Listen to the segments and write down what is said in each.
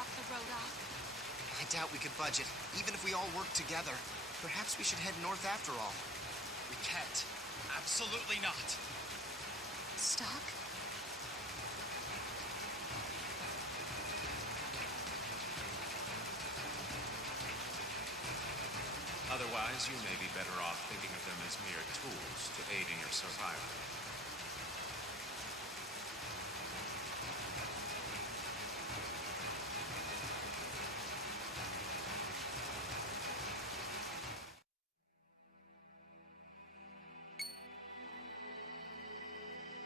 block the road off. I doubt we could budge it, even if we all work together. Perhaps we should head north after all. We can't. Absolutely not. Stock? Otherwise, you may be better off thinking of them as mere tools to aid in your survival.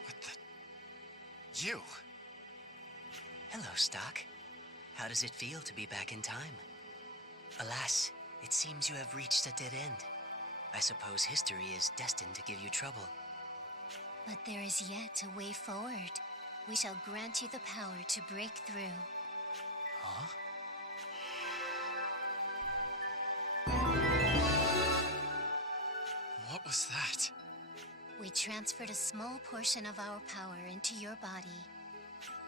What the... You? Hello, Stock. How does it feel to be back in time? Alas, it seems you have reached a dead end. I suppose history is destined to give you trouble. But there is yet a way forward. We shall grant you the power to break through. Huh? What was that? We transferred a small portion of our power into your body.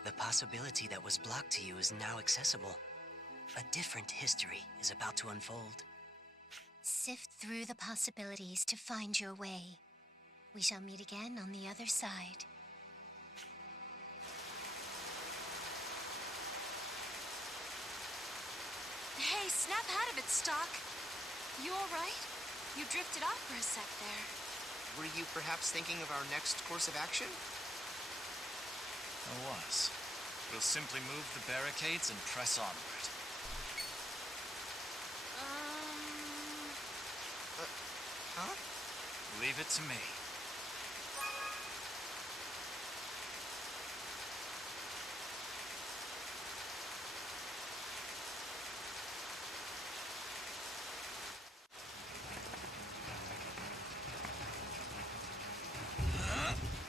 The possibility that was blocked to you is now accessible. A different history is about to unfold. Sift through the possibilities to find your way. We shall meet again on the other side. Hey, snap out of it, Stock. You alright? You drifted off for a sec there. Were you perhaps thinking of our next course of action? I was. We'll simply move the barricades and press onward. Huh? Leave it to me.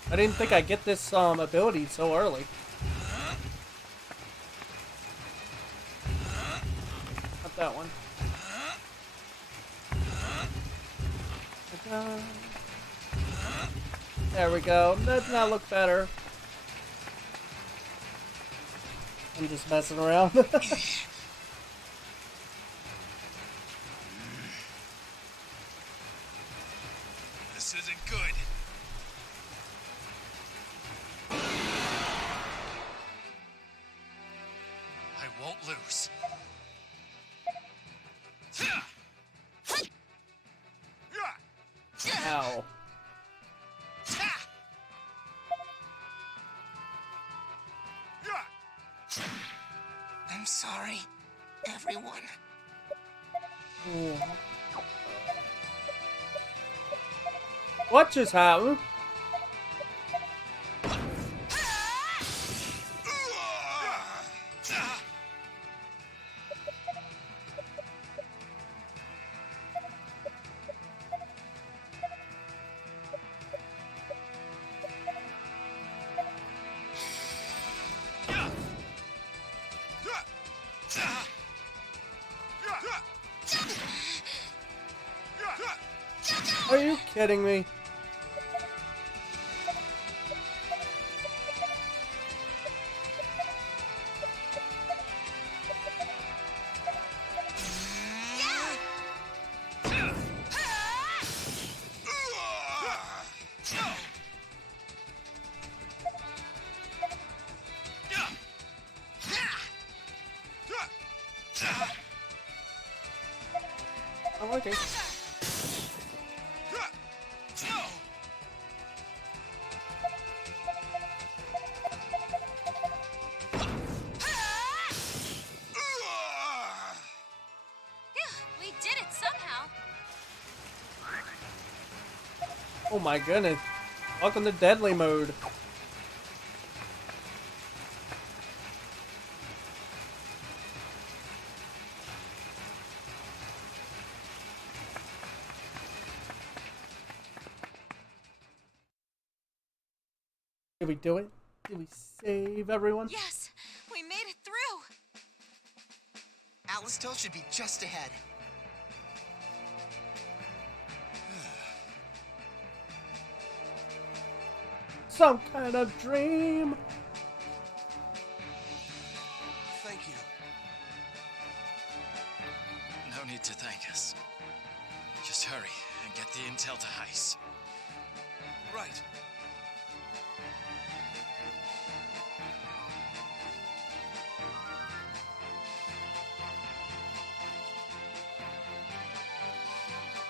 I didn't think I'd get this ability so early. Not that one. There we go. Does not look better. I'm just messing around. This isn't good. I won't lose. Ow. I'm sorry, everyone. Ooh. What just happened? Are you kidding me? Oh, okay. We did it somehow. Oh my goodness. Welcome to deadly mode. Did we do it? Did we save everyone? Yes, we made it through. Atlus Hill should be just ahead. Some kind of dream. Thank you. need to thank us. Just hurry and get the intel to Heiss. Right.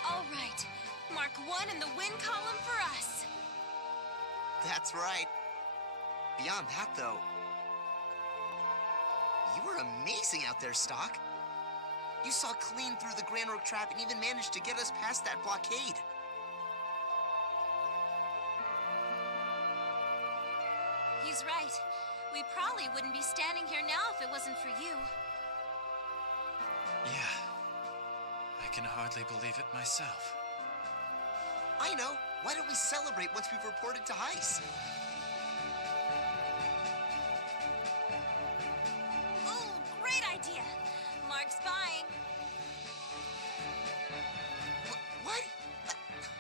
All right. Mark 1 in the win column for us. That's right. Beyond that, though, you were amazing out there, Stock. You saw clean through the Grand Orc trap and even managed to get us past that blockade. He's right. We probably wouldn't be standing here now if it wasn't for you. Yeah. I can hardly believe it myself. I know. Why don't we celebrate once we've reported to Heiss? Ooh, great idea. Mark's buying. What?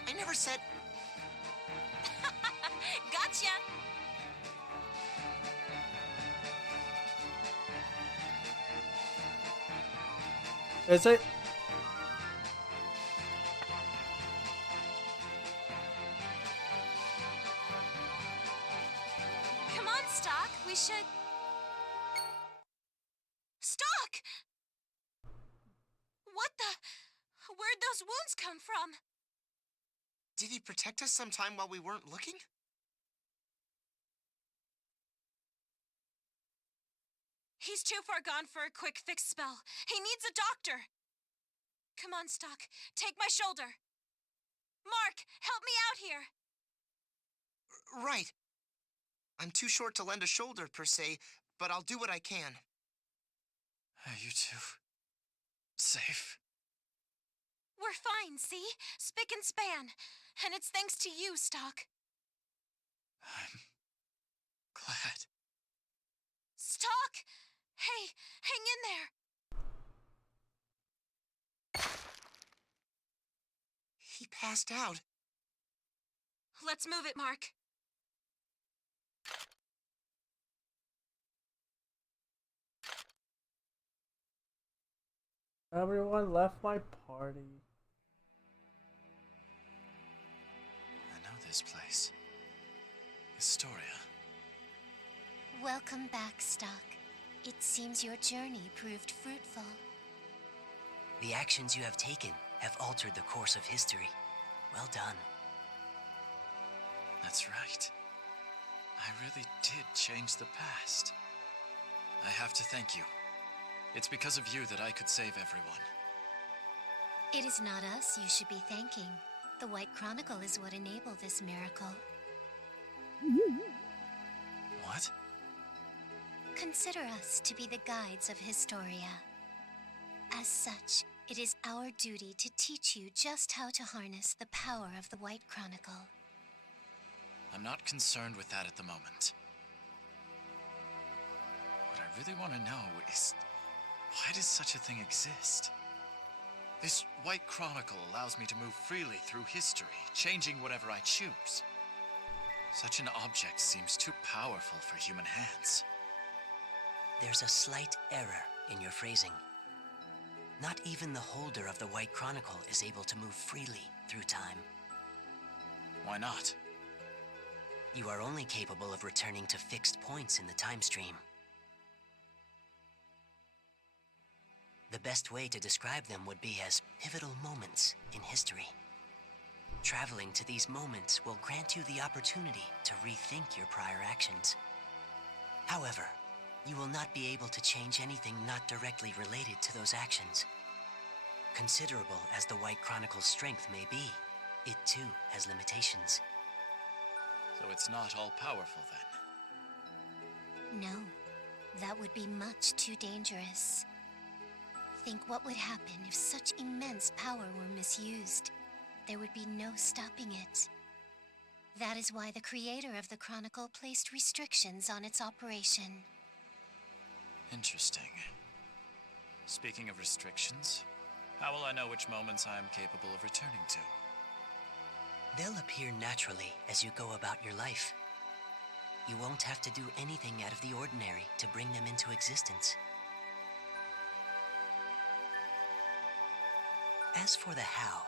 I never said... Gotcha. Is it? Come on, Stock. We should... Stock! What the... Where'd those wounds come from? Did he protect us sometime while we weren't looking? He's too far gone for a quick fix spell. He needs a doctor. Come on, Stock. Take my shoulder. Mark, help me out here. Right. I'm too short to lend a shoulder, per se, but I'll do what I can. Are you two safe? We're fine, see? Spick and span. And it's thanks to you, Stock. I'm glad. Stock! Hey, hang in there. He passed out. Let's move it, Mark. Everyone left my party. I know this place. Historia. Welcome back, Stock. It seems your journey proved fruitful. The actions you have taken have altered the course of history. Well done. That's right. I really did change the past. I have to thank you. It's because of you that I could save everyone. It is not us you should be thanking. The White Chronicle is what enabled this miracle. What? Consider us to be the guides of Historia. As such, it is our duty to teach you just how to harness the power of the White Chronicle. I'm not concerned with that at the moment. What I really want to know is, why does such a thing exist? This White Chronicle allows me to move freely through history, changing whatever I choose. Such an object seems too powerful for human hands. There's a slight error in your phrasing. Not even the holder of the White Chronicle is able to move freely through time. Why not? You are only capable of returning to fixed points in the time stream. The best way to describe them would be as pivotal moments in history. Traveling to these moments will grant you the opportunity to rethink your prior actions. However, you will not be able to change anything not directly related to those actions. Considerable as the White Chronicle's strength may be, it too has limitations. So it's not all powerful then? No, that would be much too dangerous. Think what would happen if such immense power were misused. There would be no stopping it. That is why the creator of the Chronicle placed restrictions on its operation. Interesting. Speaking of restrictions, how will I know which moments I am capable of returning to? They'll appear naturally as you go about your life. You won't have to do anything out of the ordinary to bring them into existence. As for the how,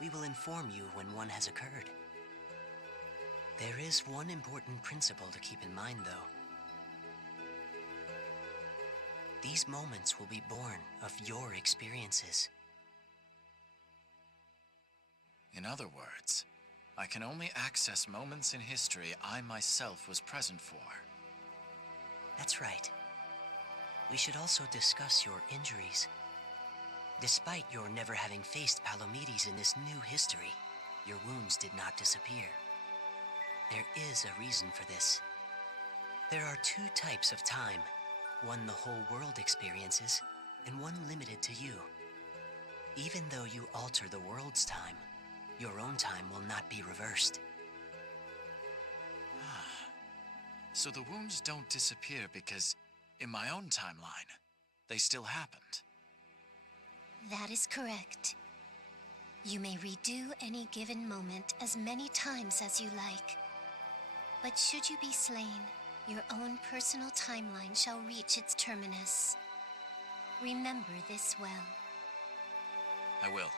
we will inform you when one has occurred. There is one important principle to keep in mind, though. These moments will be born of your experiences. In other words, I can only access moments in history I myself was present for. That's right. We should also discuss your injuries. Despite your never having faced Palomedes in this new history, your wounds did not disappear. There is a reason for this. There are two types of time. One the whole world experiences, and one limited to you. Even though you alter the world's time, your own time will not be reversed. So the wounds don't disappear because, in my own timeline, they still happened. That is correct. You may redo any given moment as many times as you like. But should you be slain, your own personal timeline shall reach its terminus. Remember this well. I will.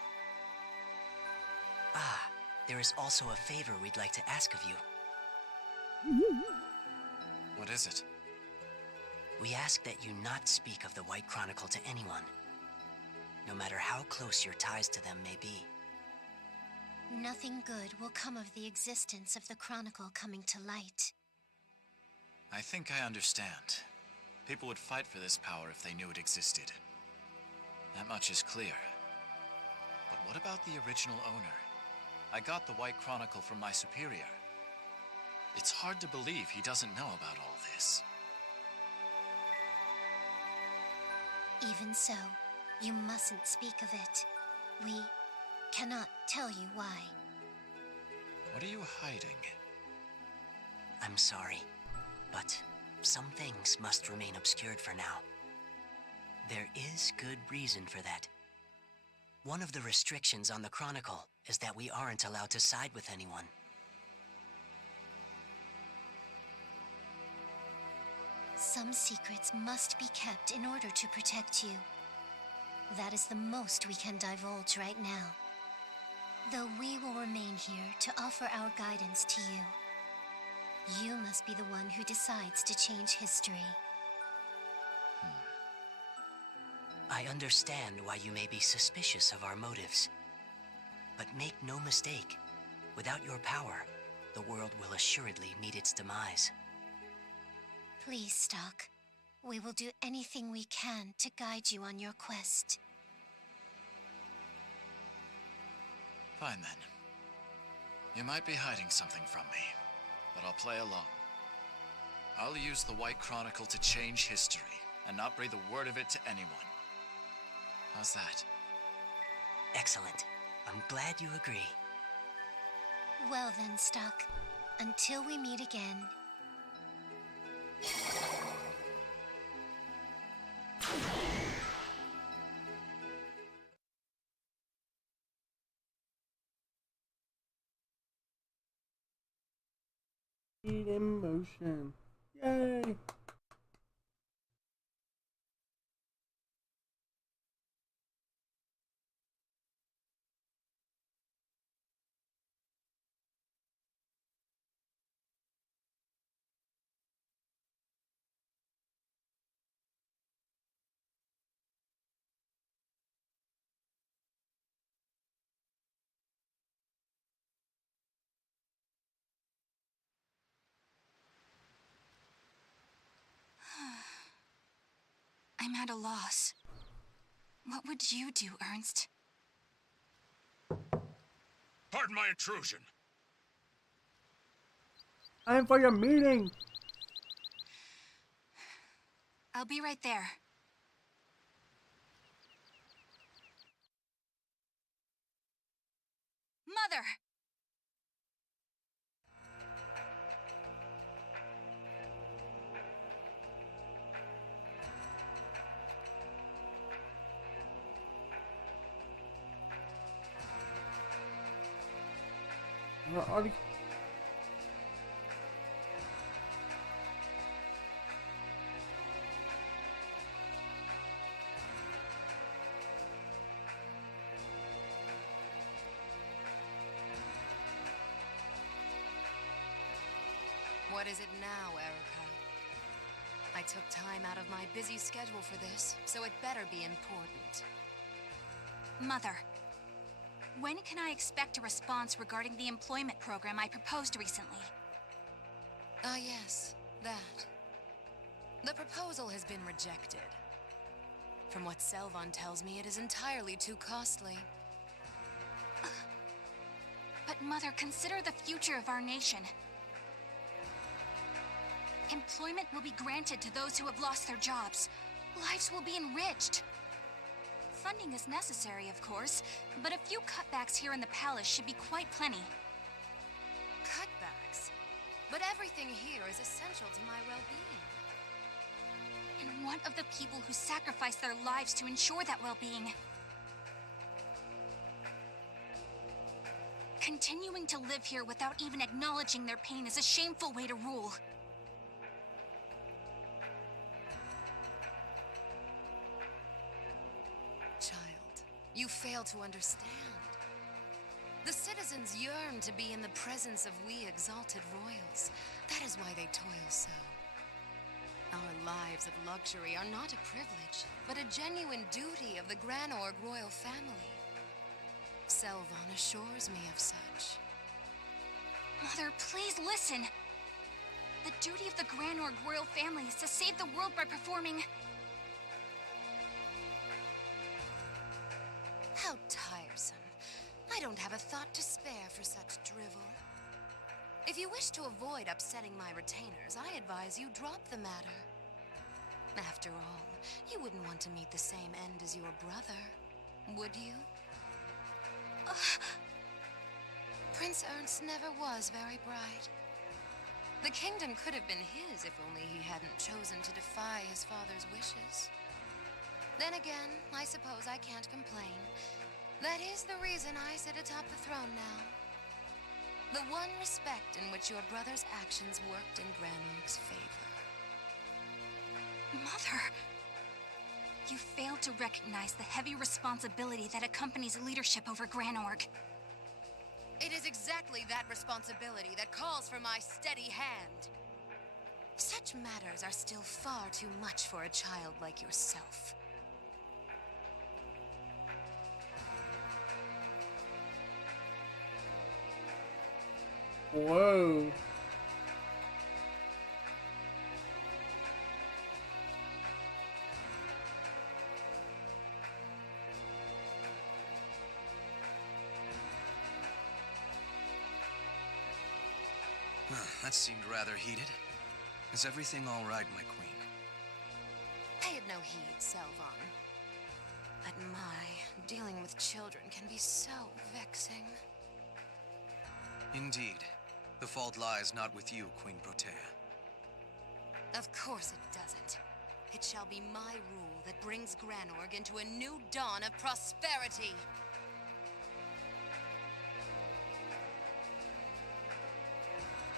Ah, there is also a favor we'd like to ask of you. What is it? We ask that you not speak of the White Chronicle to anyone, no matter how close your ties to them may be. Nothing good will come of the existence of the Chronicle coming to light. I think I understand. People would fight for this power if they knew it existed. That much is clear. But what about the original owner? I got the White Chronicle from my superior. It's hard to believe he doesn't know about all this. Even so, you mustn't speak of it. We cannot tell you why. What are you hiding? I'm sorry, but some things must remain obscured for now. There is good reason for that. One of the restrictions on the Chronicle is that we aren't allowed to side with anyone. Some secrets must be kept in order to protect you. That is the most we can divulge right now. Though we will remain here to offer our guidance to you. You must be the one who decides to change history. I understand why you may be suspicious of our motives. But make no mistake, without your power, the world will assuredly meet its demise. Please, Stock. We will do anything we can to guide you on your quest. Fine then. You might be hiding something from me, but I'll play along. I'll use the White Chronicle to change history, and not breathe a word of it to anyone. How's that? Excellent. I'm glad you agree. Well then, Stock. Until we meet again. Speed in motion. Yay! I'm at a loss. What would you do, Ernst? Pardon my intrusion. Time for your meeting! I'll be right there. Mother! Already. What is it now, Erica? I took time out of my busy schedule for this, so it better be important. Mother, when can I expect a response regarding the employment program I proposed recently? Ah, yes, that. The proposal has been rejected. From what Selvon tells me, it is entirely too costly. But Mother, consider the future of our nation. Employment will be granted to those who have lost their jobs. Lives will be enriched. Funding is necessary, of course, but a few cutbacks here in the palace should be quite plenty. Cutbacks? But everything here is essential to my well-being. And what of the people who sacrifice their lives to ensure that well-being? Continuing to live here without even acknowledging their pain is a shameful way to rule. Child, you fail to understand. The citizens yearn to be in the presence of we exalted royals. That is why they toil so. Our lives of luxury are not a privilege, but a genuine duty of the Granorg royal family. Selvon assures me of such. Mother, please listen. The duty of the Granorg royal family is to save the world by performing... How tiresome. I don't have a thought to spare for such drivel. If you wish to avoid upsetting my retainers, I advise you drop the matter. After all, you wouldn't want to meet the same end as your brother, would you? Prince Ernst never was very bright. The kingdom could have been his if only he hadn't chosen to defy his father's wishes. Then again, I suppose I can't complain. That is the reason I sit atop the throne now. The one respect in which your brother's actions worked in Granorg's favor. Mother... You failed to recognize the heavy responsibility that accompanies leadership over Granorg. It is exactly that responsibility that calls for my steady hand. Such matters are still far too much for a child like yourself. Whoa. That seemed rather heated. Is everything all right, my queen? Pay it no heed, Selvon. But dealing with children can be so vexing. Indeed. The fault lies not with you, Queen Protea. Of course it doesn't. It shall be my rule that brings Granorg into a new dawn of prosperity.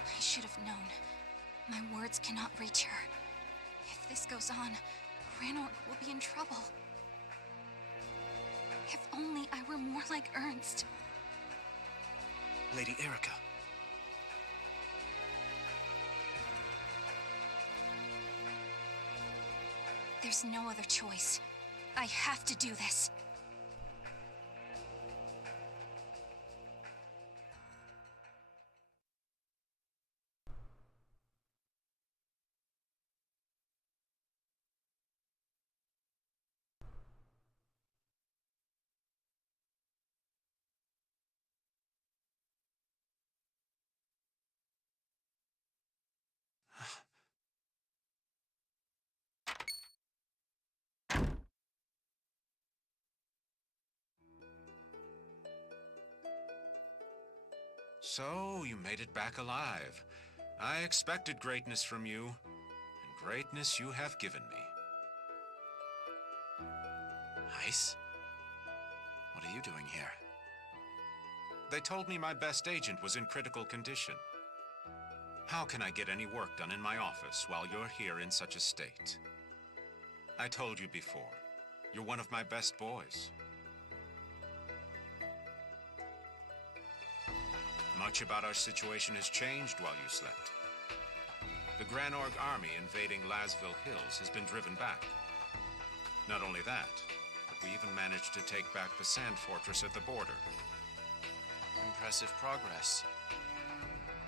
I should have known. My words cannot reach her. If this goes on, Granorg will be in trouble. If only I were more like Ernst. Lady Erica. There's no other choice. I have to do this. So, you made it back alive. I expected greatness from you, and greatness you have given me. Ice? What are you doing here? They told me my best agent was in critical condition. How can I get any work done in my office while you're here in such a state? I told you before, you're one of my best boys. Much about our situation has changed while you slept. the Granorg army invading Lasville Hills has been driven back. Not only that, but we even managed to take back the sand fortress at the border. Impressive progress.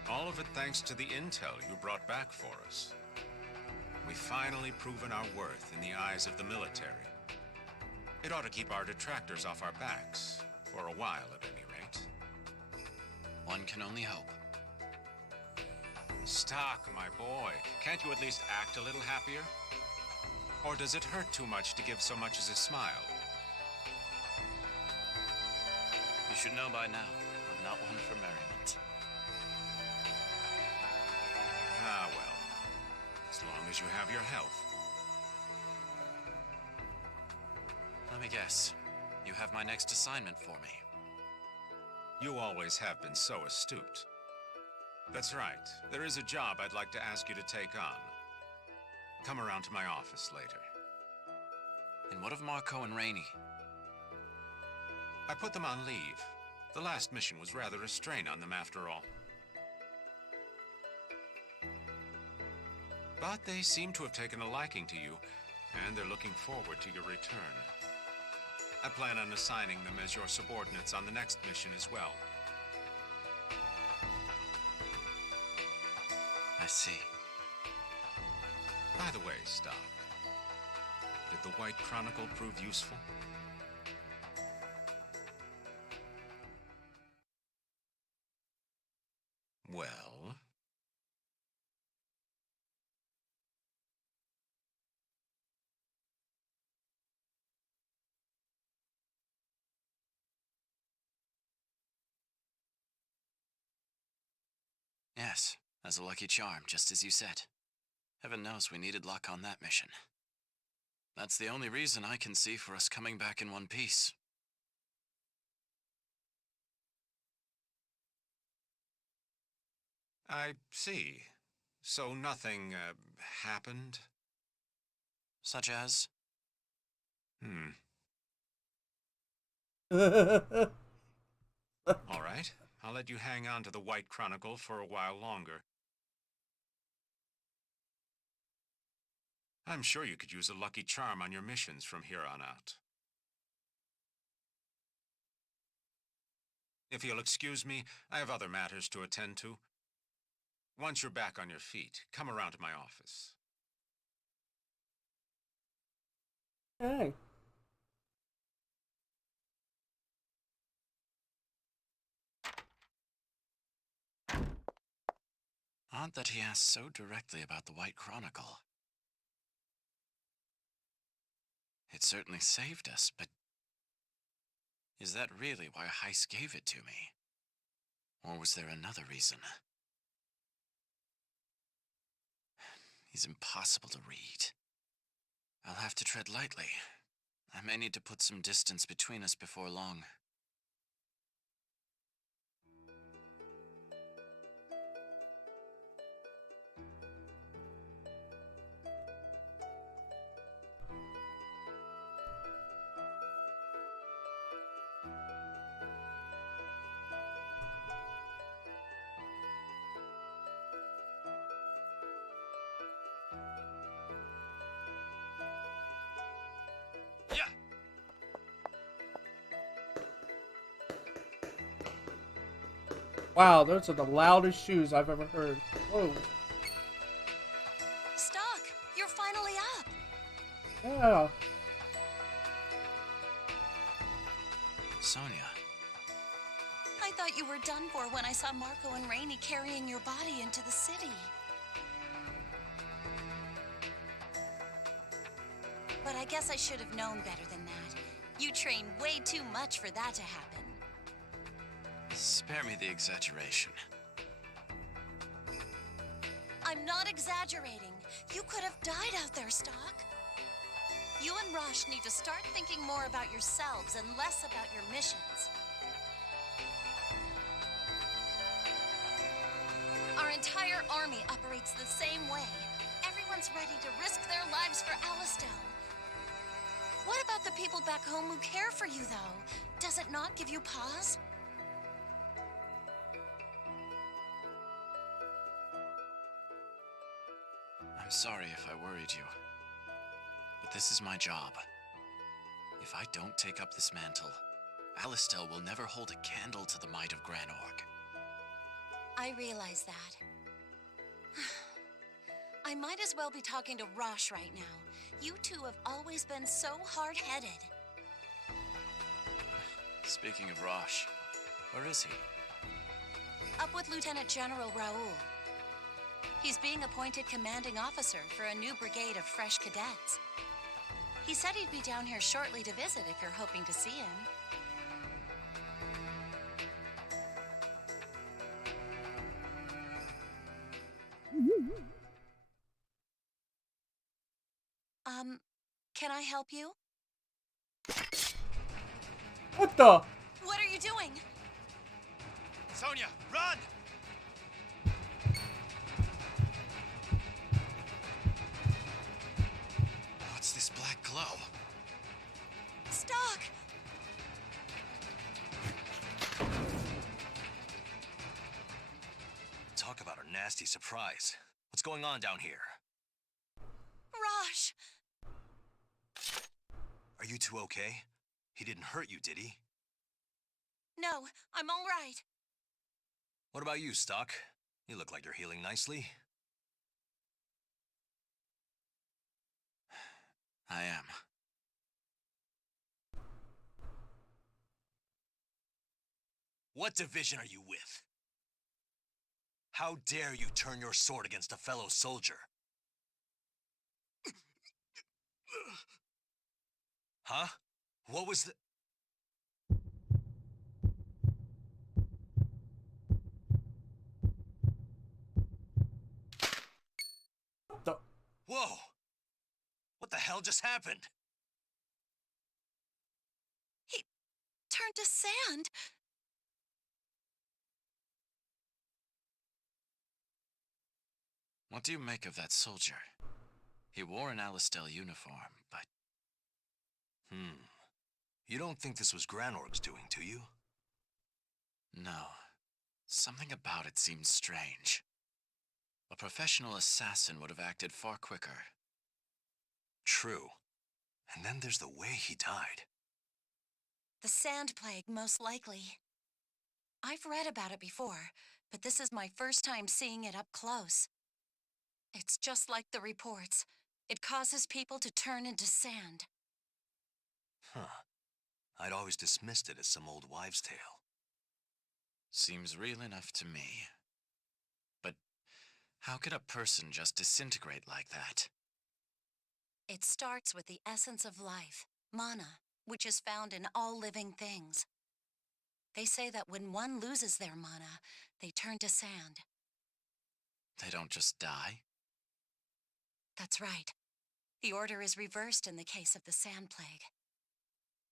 All of it thanks to the intel you brought back for us. We've finally proven our worth in the eyes of the military. It ought to keep our detractors off our backs, for a while at any rate. One can only hope. Stock, my boy, can't you at least act a little happier? Or does it hurt too much to give so much as a smile? You should know by now, I'm not one for merriment. Ah, well. As long as you have your health. Let me guess. You have my next assignment for me. You always have been so astute. That's right. There is a job I'd like to ask you to take on. Come around to my office later. And what of Marco and Rainey? I put them on leave. The last mission was rather a strain on them after all. But they seem to have taken a liking to you, and they're looking forward to your return. I plan on assigning them as your subordinates on the next mission as well. I see. By the way, Stock, did the White Chronicle prove useful? Well... Yes, as a lucky charm, just as you said. Heaven knows we needed luck on that mission. That's the only reason I can see for us coming back in one piece. I see. So nothing, happened? Such as? All right. I'll let you hang on to the White Chronicle for a while longer. I'm sure you could use a lucky charm on your missions from here on out. If you'll excuse me, I have other matters to attend to. Once you're back on your feet, come around to my office. Hey. Odd that he asked so directly about the White Chronicle. It certainly saved us, but is that really why Heiss gave it to me? Or was there another reason? He's impossible to read. I'll have to tread lightly. I may need to put some distance between us before long. Wow, those are the loudest shoes I've ever heard. Whoa. Stock, you're finally up. Yeah. Sonia. I thought you were done for when I saw Marco and Rainey carrying your body into the city. But I guess I should have known better than that. You trained way too much for that to happen. Spare me the exaggeration. I'm not exaggerating. You could have died out there, Stock. You and Rosh need to start thinking more about yourselves and less about your missions. Our entire army operates the same way. Everyone's ready to risk their lives for Alistel. What about the people back home who care for you, though? Does it not give you pause? sorry if I worried you, but this is my job. If I don't take up this mantle, Alistel will never hold a candle to the might of Granorg. I realize that. I might as well be talking to Rosh right now. You two have always been so hard-headed. Speaking of Rosh, where is he? Up with Lieutenant General Raoul. He's being appointed commanding officer for a new brigade of fresh cadets. He said he'd be down here shortly to visit if you're hoping to see him. Can I help you? What the? What are you doing? Sonia, run! What's this black glow? Stock! Talk about a nasty surprise. What's going on down here? Rosh! Are you two okay? He didn't hurt you, did he? No, I'm all right. What about you, Stock? You look like you're healing nicely. I am. What division are you with? How dare you turn your sword against a fellow soldier? Huh? What was the... Whoa! What the hell just happened? He turned to sand. What do you make of that soldier? He wore an Alistel uniform, but... You don't think this was Granorg's doing, do you? No. Something about it seems strange. A professional assassin would have acted far quicker. True. And then there's the way he died. The Sand Plague, most likely. I've read about it before, but this is my first time seeing it up close. It's just like the reports. It causes people to turn into sand. Huh. I'd always dismissed it as some old wives' tale. Seems real enough to me. But how could a person just disintegrate like that? It starts with the essence of life, mana, which is found in all living things. They say that when one loses their mana, they turn to sand. They don't just die? That's right. The order is reversed in the case of the Sand Plague.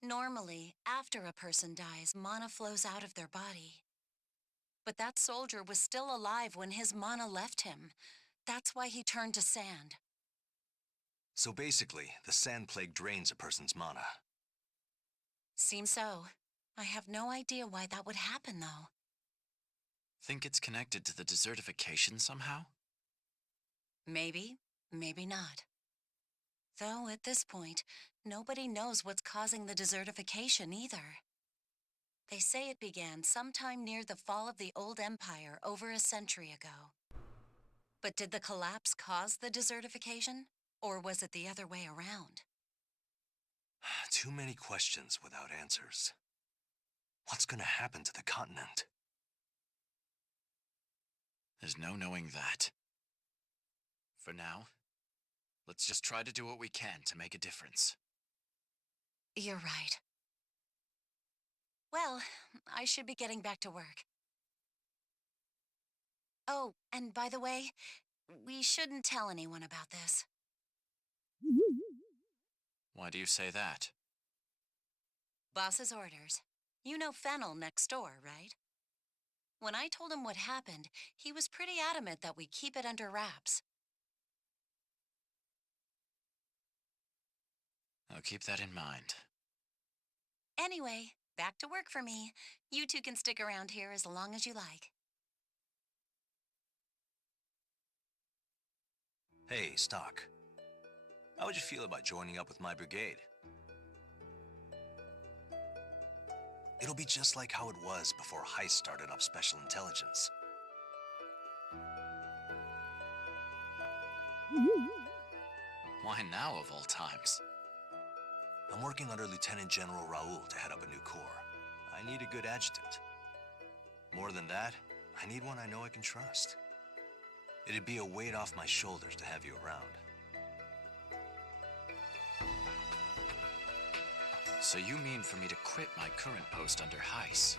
Normally, after a person dies, mana flows out of their body. But that soldier was still alive when his mana left him. That's why he turned to sand. So basically, the Sand Plague drains a person's mana. Seems so. I have no idea why that would happen, though. Think it's connected to the desertification somehow? Maybe, maybe not. Though, at this point, nobody knows what's causing the desertification either. They say it began sometime near the fall of the old empire over a century ago. But did the collapse cause the desertification? Or was it the other way around? Too many questions without answers. What's gonna happen to the continent? There's no knowing that. For now, let's just try to do what we can to make a difference. You're right. Well, I should be getting back to work. Oh, and by the way, we shouldn't tell anyone about this. Why do you say that? Boss's orders. You know Fennel next door, right? When I told him what happened, he was pretty adamant that we keep it under wraps. I'll keep that in mind. Anyway, back to work for me. You two can stick around here as long as you like. Hey, Stock. How would you feel about joining up with my brigade? It'll be just like how it was before Heist started up Special Intelligence. Why now of all times? I'm working under Lieutenant General Raoul to head up a new corps. I need a good adjutant. More than that, I need one I know I can trust. It'd be a weight off my shoulders to have you around. So you mean for me to quit my current post under Heist?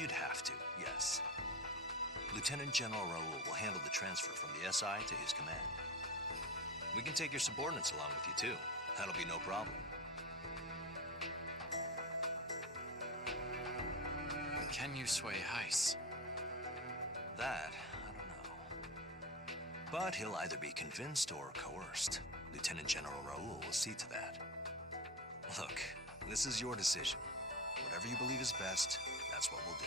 You'd have to, yes. Lieutenant General Raoul will handle the transfer from the SI to his command. We can take your subordinates along with you too. That'll be no problem. Can you sway Heist? That, I don't know. But he'll either be convinced or coerced. Lieutenant General Raoul will see to that. Look, this is your decision. Whatever you believe is best, that's what we'll do.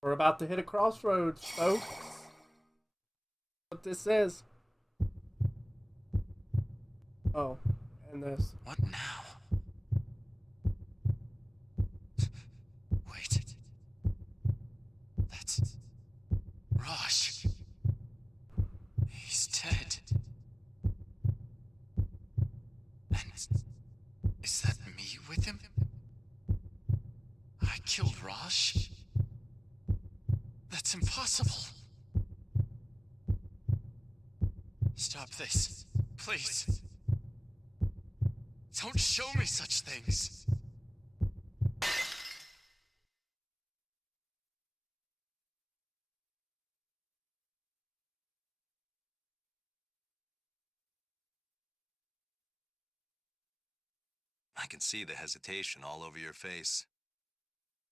We're about to hit a crossroads, folks. What this is. Oh, and this. What now? Wait. That's... Rosh. He's dead. And is that me with him? I killed Rosh? That's impossible. Stop this, please. Don't show me such things. I can see the hesitation all over your face.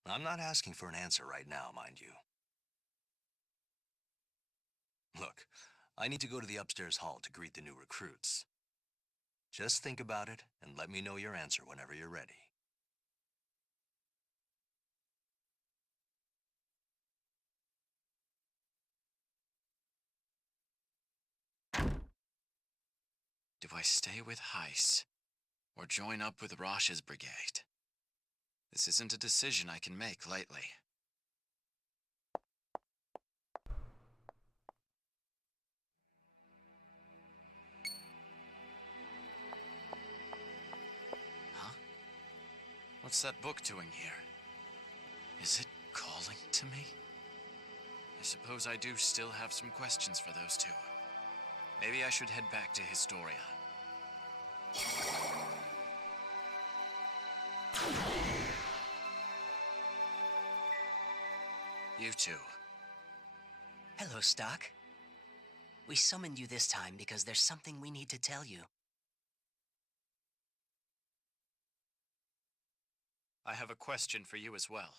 I'm not asking for an answer right now, mind you. Look, I need to go to the upstairs hall to greet the new recruits. Just think about it and let me know your answer whenever you're ready. Do I stay with Heist or join up with Rosh's brigade? This isn't a decision I can make lightly. Huh? What's that book doing here? Is it calling to me? I suppose I do still have some questions for those two. Maybe I should head back to Historia. You two. Hello, Stock. We summoned you this time because there's something we need to tell you. I have a question for you as well.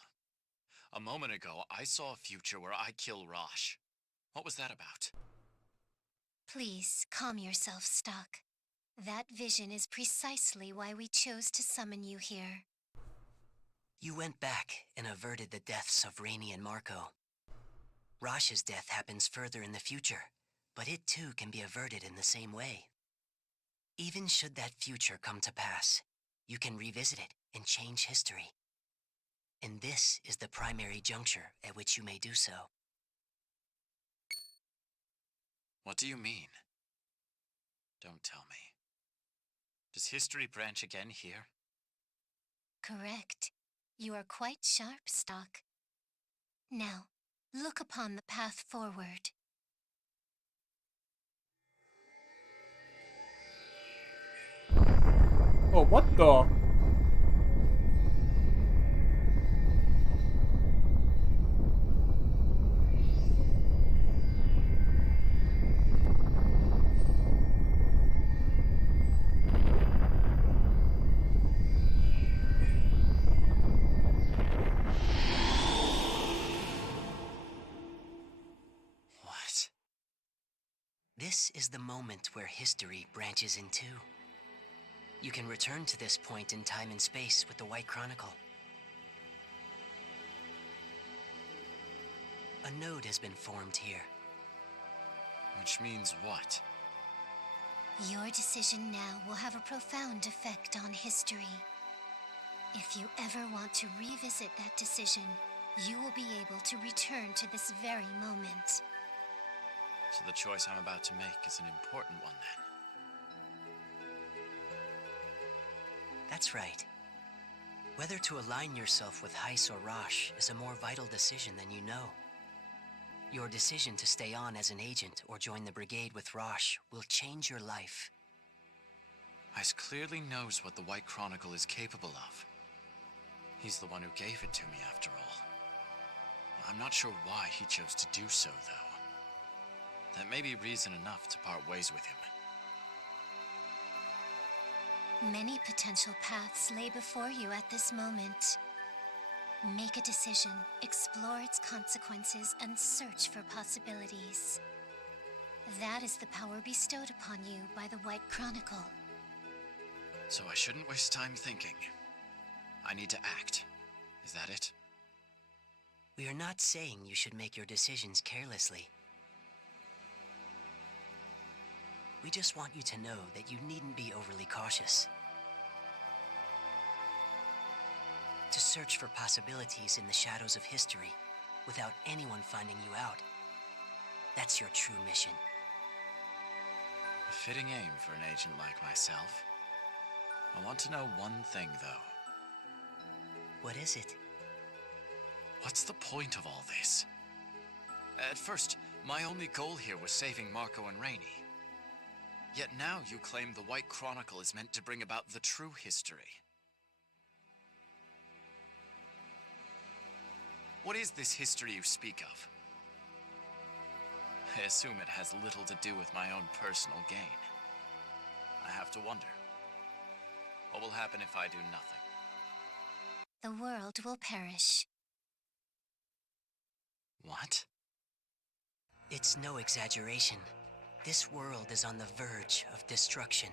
A moment ago, I saw a future where I kill Rosh. What was that about? Please, calm yourself, Stock. That vision is precisely why we chose to summon you here. You went back and averted the deaths of Rainey and Marco. Rosh's death happens further in the future, but it too can be averted in the same way. Even should that future come to pass, you can revisit it and change history. And this is the primary juncture at which you may do so. What do you mean? Don't tell me. Does history branch again here? Correct. You are quite sharp, Stock. Now, look upon the path forward. Oh, what the? What? This is the moment where history branches in two. You can return to this point in time and space with the White Chronicle. A node has been formed here. Which means what? Your decision now will have a profound effect on history. If you ever want to revisit that decision, you will be able to return to this very moment. So the choice I'm about to make is an important one then. That's right. Whether to align yourself with Heiss or Rosh is a more vital decision than you know. Your decision to stay on as an agent or join the brigade with Rosh will change your life. Heiss clearly knows what the White Chronicle is capable of. He's the one who gave it to me, after all. I'm not sure why he chose to do so, though. That may be reason enough to part ways with him. Many potential paths lay before you at this moment. Make a decision, explore its consequences, and search for possibilities. That is the power bestowed upon you by the White Chronicle. So I shouldn't waste time thinking. I need to act. Is that it? We are not saying you should make your decisions carelessly. We just want you to know that you needn't be overly cautious. To search for possibilities in the shadows of history without anyone finding you out. That's your true mission. A fitting aim for an agent like myself. I want to know one thing, though. What is it? What's the point of all this? At first, my only goal here was saving Marco and Rainey. Yet now you claim the White Chronicle is meant to bring about the true history. What is this history you speak of? I assume it has little to do with my own personal gain. I have to wonder. What will happen if I do nothing? The world will perish. What? It's no exaggeration. This world is on the verge of destruction.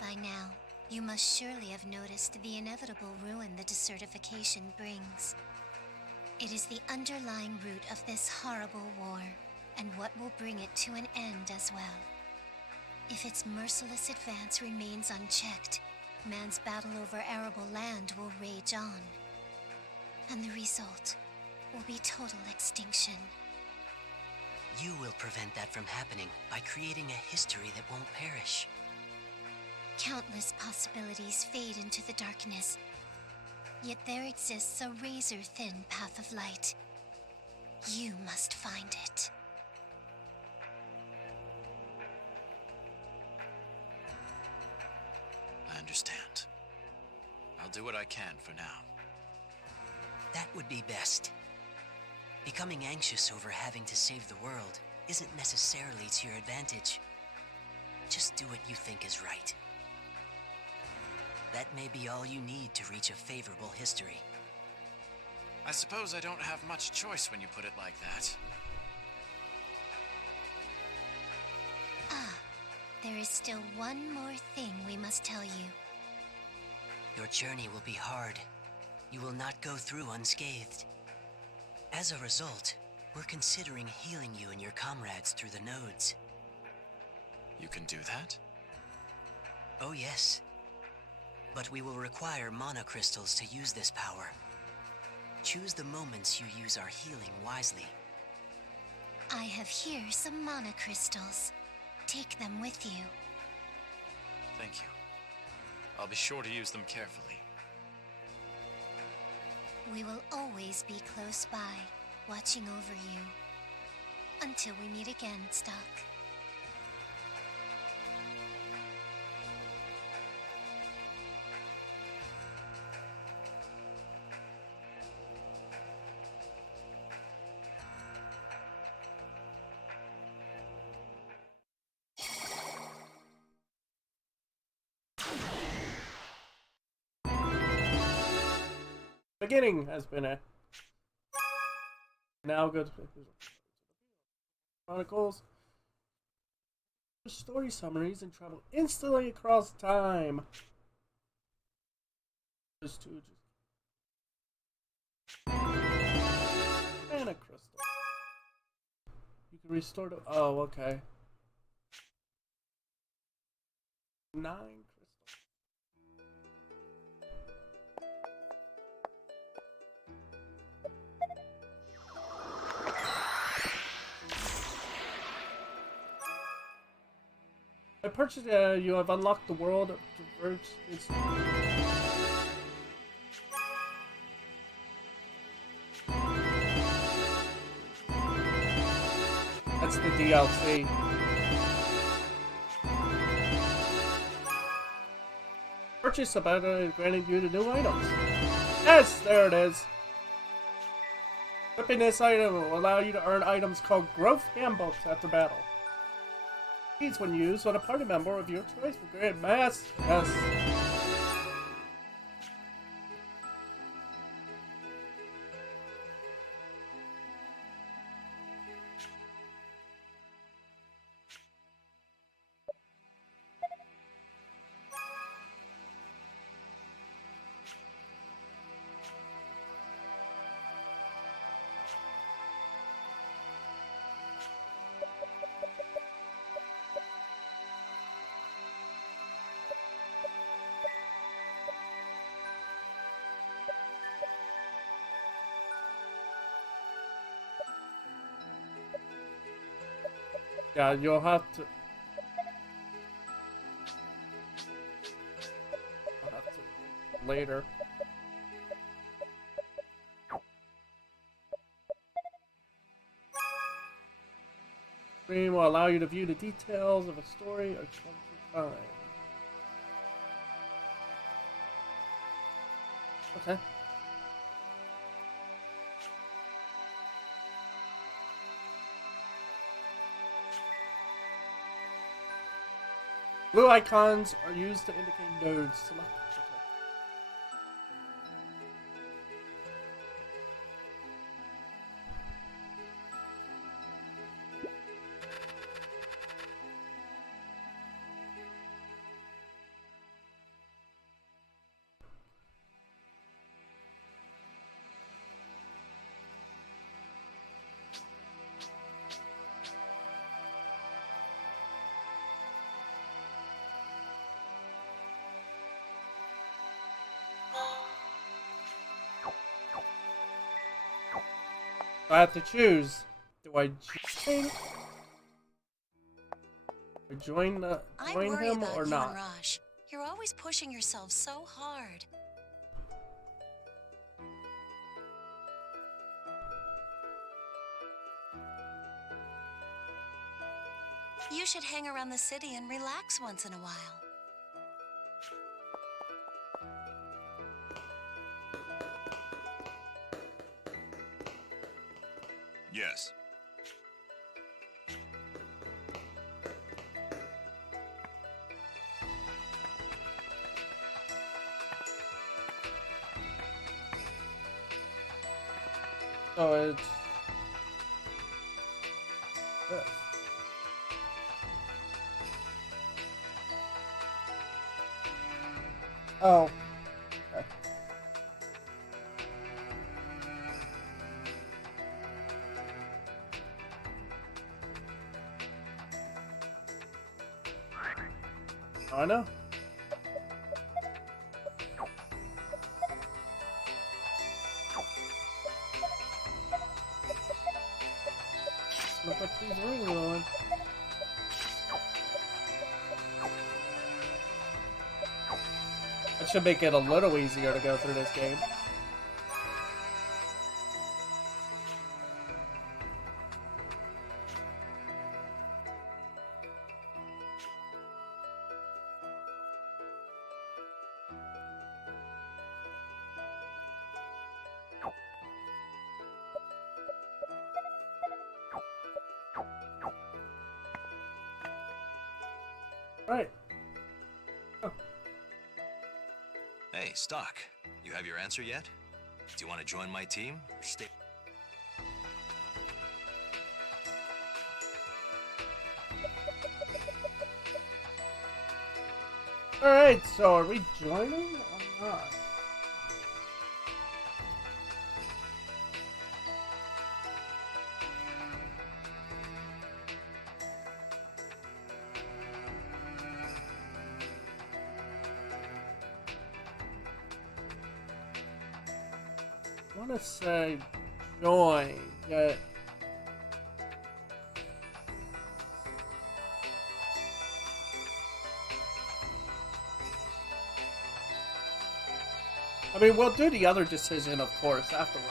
By now, you must surely have noticed the inevitable ruin the desertification brings. It is the underlying root of this horrible war, and what will bring it to an end as well. If its merciless advance remains unchecked, man's battle over arable land will rage on. And the result will be total extinction. You will prevent that from happening by creating a history that won't perish. Countless possibilities fade into the darkness, yet there exists a razor-thin path of light. You must find it. I understand. I'll do what I can for now. That would be best. Becoming anxious over having to save the world isn't necessarily to your advantage. Just do what you think is right. That may be all you need to reach a favorable history. I suppose I don't have much choice when you put it like that. Ah, there is still one more thing we must tell you. Your journey will be hard. You will not go through unscathed. As a result, we're considering healing you and your comrades through the nodes. You can do that? Oh yes. But we will require mana crystals to use this power. Choose the moments you use our healing wisely. I have here some mana crystals. Take them with you. Thank you. I'll be sure to use them carefully. We will always be close by, watching over you. Until we meet again, Stock. Beginning has been a now good Chronicles. Story summaries and travel instantly across time. Just two. Mana crystal. You can restore to. Oh, okay. 9 crystals. I purchased. You have unlocked the world of Diverge. That's the DLC. Purchase about granted you the new items. Yes, there it is. Equipping this item will allow you to earn items called growth handbooks after battle. These, when used on a party member of your choice, will grant mass. Yes. Yeah, you'll have to. I'll have to later. Stream will allow you to view the details of a story at one time. Okay. Blue icons are used to indicate nodes. Select. I have to choose. Do I join him about or you not? and Raj. You're always pushing yourself so hard. You should hang around the city and relax once in a while. Yes. So it's this. Oh. Okay. I know. Look like these rings on. That should make it a little easier to go through this game. Right. Oh. Hey, Stock. You have your answer yet? Do you want to join my team or stay? Alright, so are we joining or not? I want to say join, yet I mean, we'll do the other decision, of course, afterwards.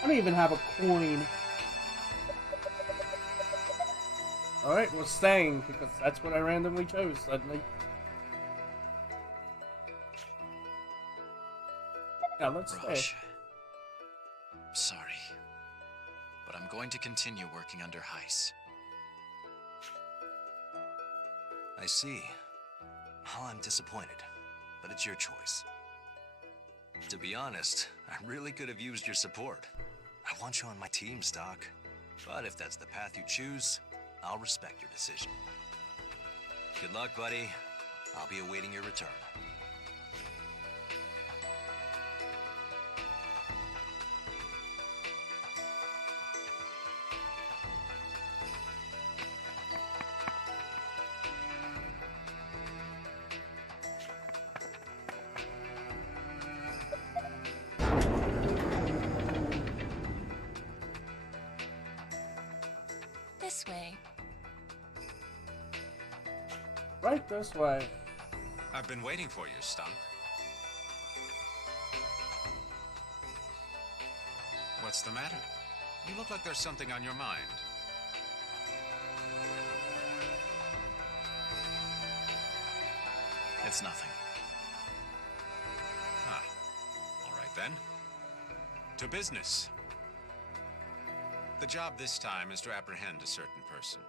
I don't even have a coin. Alright, we're staying, because that's what I randomly chose suddenly. Yeah, let's stay. Sorry, but I'm going to continue working under Heiss. I see. Well, I'm disappointed, but it's your choice. To be honest, I really could have used your support. I want you on my team, Stock. But if that's the path you choose, I'll respect your decision. Good luck, buddy. I'll be awaiting your return. This way. Right this way. I've been waiting for you, Stock. What's the matter? You look like there's something on your mind. It's nothing. Ah, all right then. To business. The job this time is to apprehend a certain person.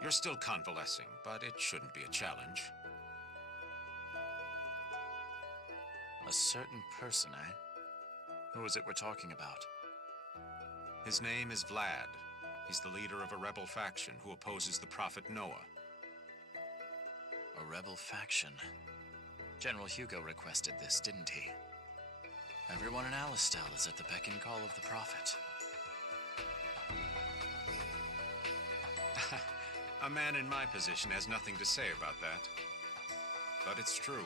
You're still convalescing, but it shouldn't be a challenge. A certain person, eh? Who is it we're talking about? His name is Vlad. He's the leader of a rebel faction who opposes the Prophet Noah. A rebel faction. General Hugo requested this, didn't he? Everyone in Alistel is at the beck and call of the Prophet. A man in my position has nothing to say about that. But it's true.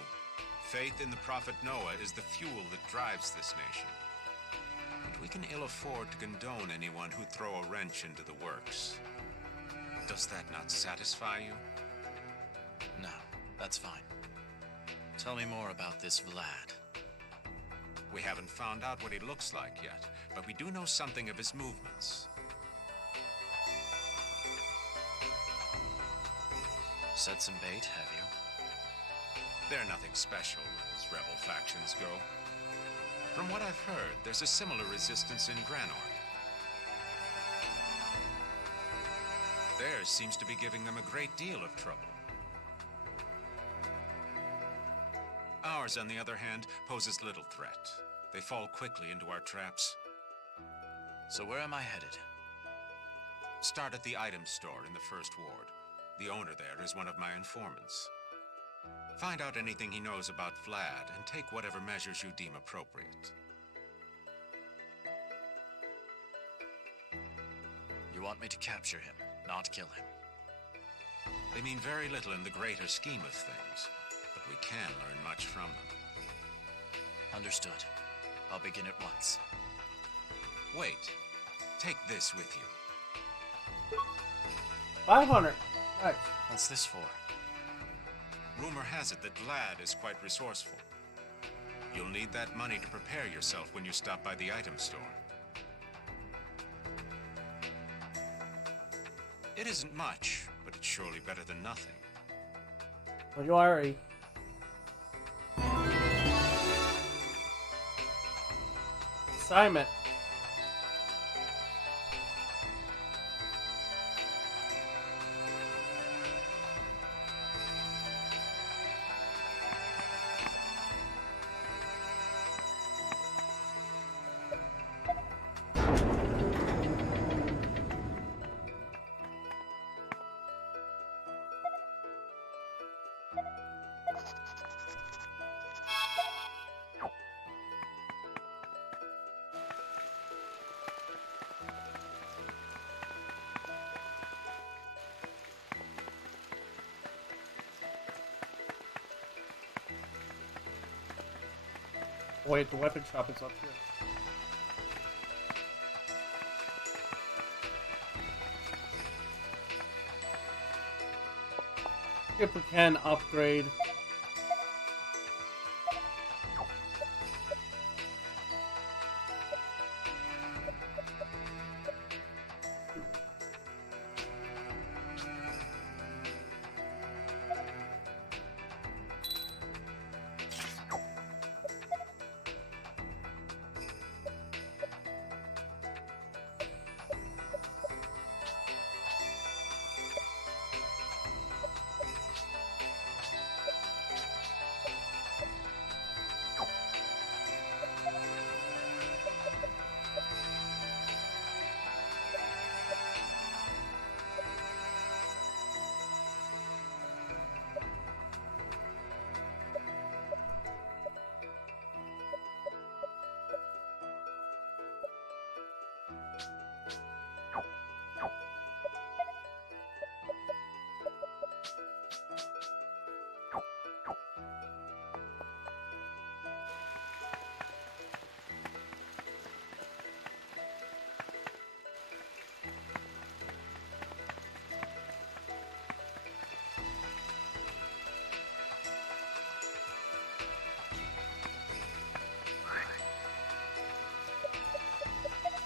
Faith in the Prophet Noah is the fuel that drives this nation. And we can ill afford to condone anyone who'd throw a wrench into the works. Does that not satisfy you? No, that's fine. Tell me more about this Vlad. We haven't found out what he looks like yet, but we do know something of his movements. Set some bait, have you? They're nothing special, as rebel factions go. From what I've heard, there's a similar resistance in Granork. Theirs seems to be giving them a great deal of trouble. Ours, on the other hand, poses little threat. They fall quickly into our traps. So where am I headed? Start at the item store in the First Ward. The owner there is one of my informants. Find out anything he knows about Vlad and take whatever measures you deem appropriate. You want me to capture him, not kill him? They mean very little in the greater scheme of things, but we can learn much from them. Understood. I'll begin at once. Wait. Take this with you. 500. Nice. What's this for? Rumor has it that Vlad is quite resourceful. You'll need that money to prepare yourself when you stop by the item store. It isn't much, but it's surely better than nothing. Don't you worry. Assignment. wait, the weapon shop is up here. If we can upgrade.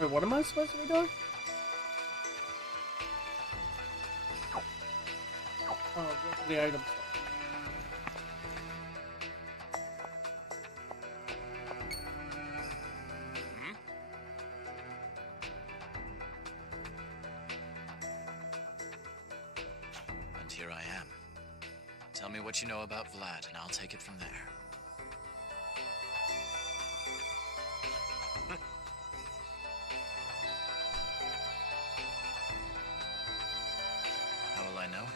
Wait, what am I supposed to be doing? Oh, go to the items. And here I am. Tell me what you know about Vlad, and I'll take it from there. How will I know him?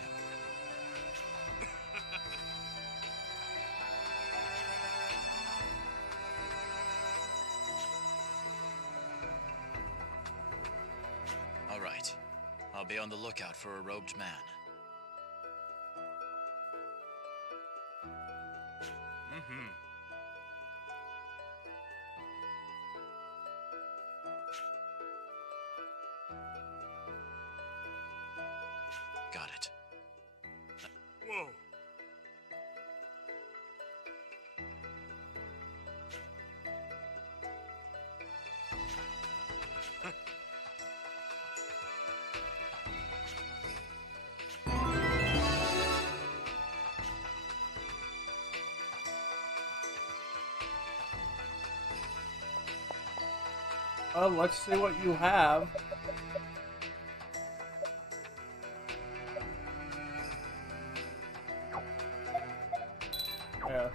All right. I'll be on the lookout for a robed man. Got it. Whoa. Well, let's see what you have. Yeah.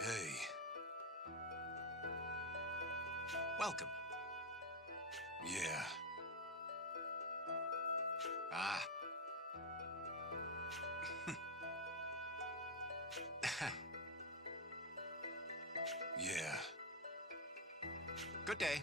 Hey. Welcome. Yeah. Ah. Yeah. Good day.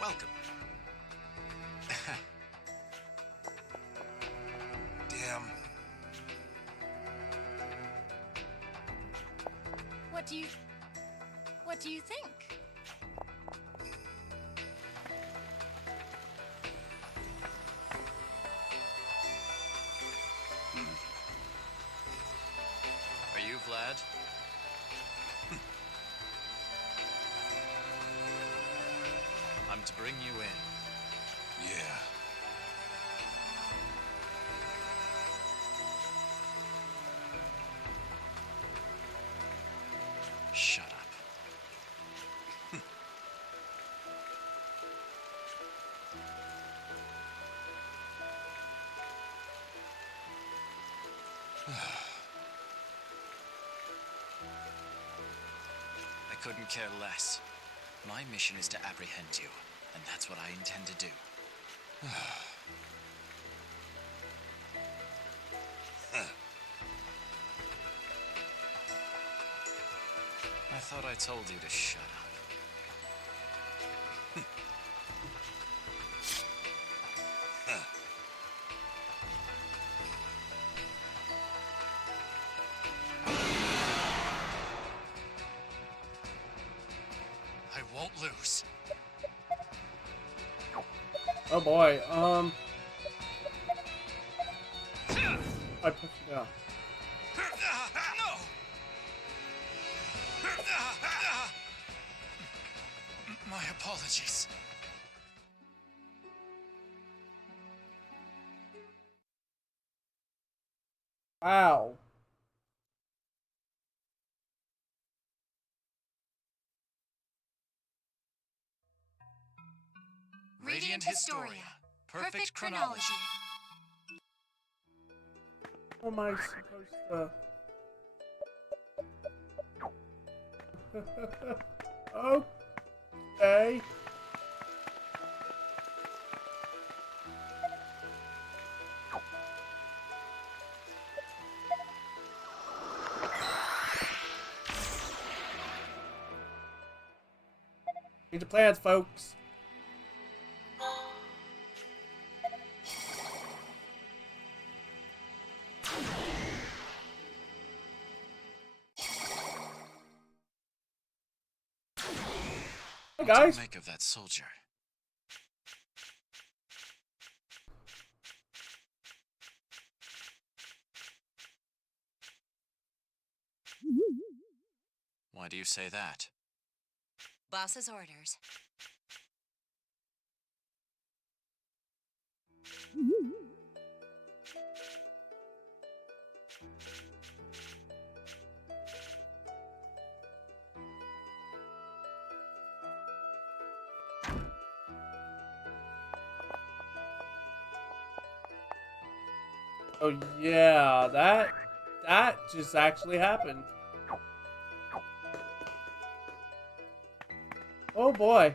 Welcome. Damn. What do you think? Are you Vlad? I'm to bring you in. Yeah. I couldn't care less. My mission is to apprehend you, and that's what I intend to do. I thought I told you to shut up. I won't lose. Oh boy, I pushed you down. No! My apologies. Wow. Radiant Historia. Perfect chronology. How am I supposed to... Okay. Change the plans, folks. Hey guys. What do you make of that soldier? Why do you say that? Boss's orders. Oh yeah, that just actually happened. Oh boy.